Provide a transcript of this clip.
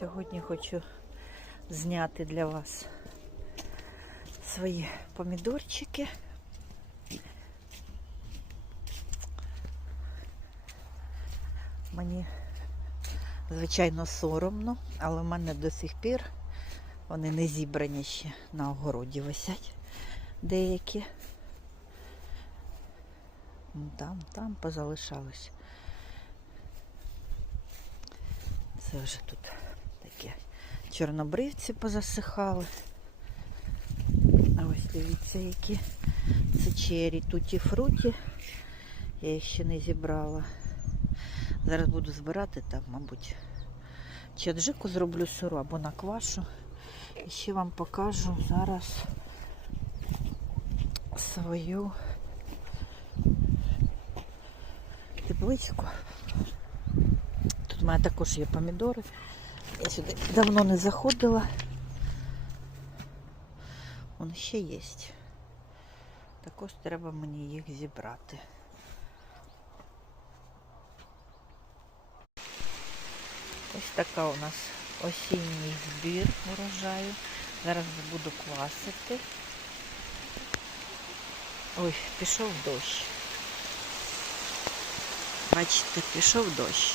Сьогодні хочу зняти для вас свої помідорчики. Мені, звичайно, соромно, але в мене до сих пір вони не зібрані ще на огороді висять деякі. Там, там позалишалось. Це вже тут чорнобривці позасихали. А ось дивіться, які це чері, туті фруті. Я їх ще не зібрала. Зараз буду збирати там, мабуть, чи зроблю сиру або наквашу. І ще вам покажу зараз свою тепличку. Тут у мене також є помідори. Я сюди давно не заходила. Вон ще є. Також треба мені їх зібрати. Ось така у нас осінній збір урожаю. Зараз буду квасити. Ой, пішов дощ. Бачите, пішов дощ.